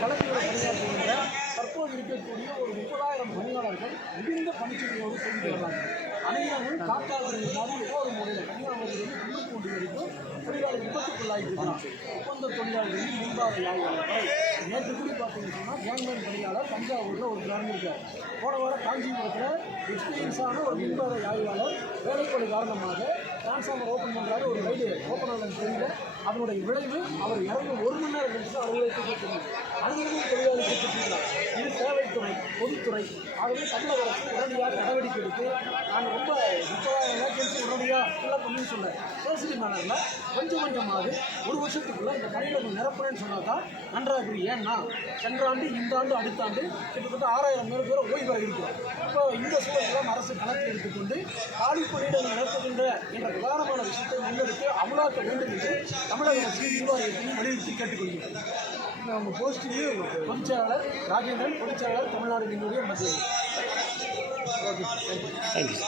களத்தில் பணியாற்றுகின்ற தற்போது இருக்கக்கூடிய ஒரு 30,000 பணியாளர்கள் மிகுந்த பணிச்சுமையோடு செய்து வர்றாங்க. அனைவரும் காற்றாலை மாதிரி ஏதோ ஒரு முறையில் கன்னியாகுமரியிலிருந்து கும்பகோண்டி வரைக்கும் தொழிலாளர் விபத்துக்குள்ளாகிட்டு இருக்கலாம். ஒப்பந்த தொழிலாளர்கள் மின்பாதை ஆய்வாளர்கள் நேற்று கூட பார்த்தீங்கன்னு சொன்னால் கேங்மேன் பணியாளர் தஞ்சாவூரில் ஒரு கிராமம் இருக்கார். போன வாரம் காஞ்சிபுரத்தில் எக்ஸ்பீரியன்ஸான ஒரு மின்பாதை ஆய்வாளர் வேலைப்படு காரணமாக டிரான்ஸ்ஃபார்மர் ஓப்பன் பண்ணுறாரு. ஒரு ரைடு ஓப்பன் ஆனது தெரியல. அதனுடைய விளைவு அவர் இறந்து 1 மணி நேரம் கழிச்சு அலுவலகத்துக்கு தெரியும். அலுவலகம் தொழிலாளர்கள் சுற்றிக்கிறார். இது சேவைத்துறை, பொதுத்துறை. ஆகவே தமிழக அரசு உடனடியாக நடவடிக்கை எடுத்து நாங்கள் ரொம்ப 30,000 வேகன்சி உடனடியாக ஃபுல்லாக பண்ணி சொல்கிறேன். பேசிலி மேனரில் கொஞ்சம் கொஞ்சமாக 1 வருஷத்துக்குள்ளே இந்த பணியிடங்கள் நிரப்புறேன்னு சொன்னால் தான் நன்றாக இருக்குது. ஏன்னா சென்ற ஆண்டு, இந்த ஆண்டு, அடுத்த ஆண்டு கிட்டத்தட்ட 6,000 பேர் ஓய்வு இருக்கிறோம். இப்போ இந்த சூழலாம் அரசு கணக்கில் எடுத்துக்கொண்டு காலி பணியிடங்கள் நிரப்புகின்ற என்ற பிரதானமான விஷயத்தை முன்னெடுத்து அமலாக்க வேண்டும் என்று தமிழக அரசு நிர்வாகத்தையும் வலியுறுத்தி கேட்டுக்கொள்கிறோம். நம்ம போஸ்டில் பொதுச்செயலாளர் ராஜேந்திரன், பொதுச்செயலாளர் தமிழ்நாடு மின்னுடைய மத்திய. தேங்க்யூ.